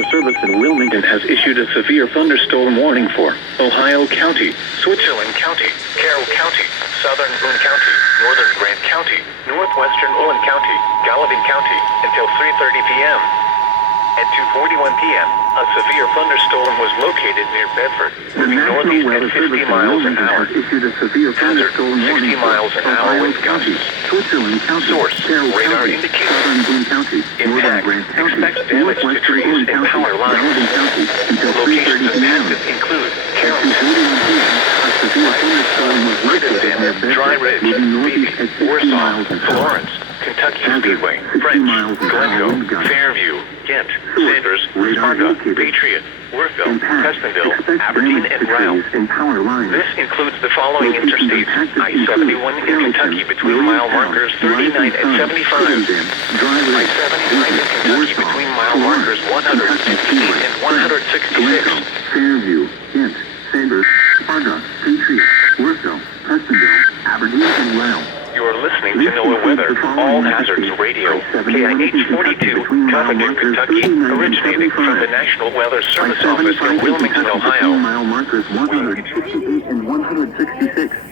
Weather Service in Wilmington has issued a severe thunderstorm warning for Ohio County, Switzerland County, Carroll County, Southern Boone County, Northern Grant County, Northwestern Owen County, Gallatin County until 3:30 p.m. At 2:41 p.m., a severe thunderstorm was located near Bedford, moving northeast at 50 miles an hour. Hazard, 60 miles an hour with gusts. Source, radar indicated. Impact, expect damage to trees and power lines. Locations of hazards include Carroll County, Dry Ridge, Beatty, Warsaw, Florence, Kentucky Speedway, French, Glencoe, Fairview, Ghent, Sanders, Sparta, Patriot, Worthville, Prestonville, Aberdeen, and Ryle. This includes the following interstates: I-71 in Kentucky between mile markers 39 and 75. I-75 in Kentucky between mile markers 115 and 166. Fairview, Ghent, Sanders, Sparta, Patriot, Worthville, Prestonville, Aberdeen, and Ryle. You are listening to NOAA Weather, All Hazards Radio, KIH-42, Covington, Kentucky, originating from the National Weather Service Office in Wilmington, Ohio. Mile markers 168 and 166.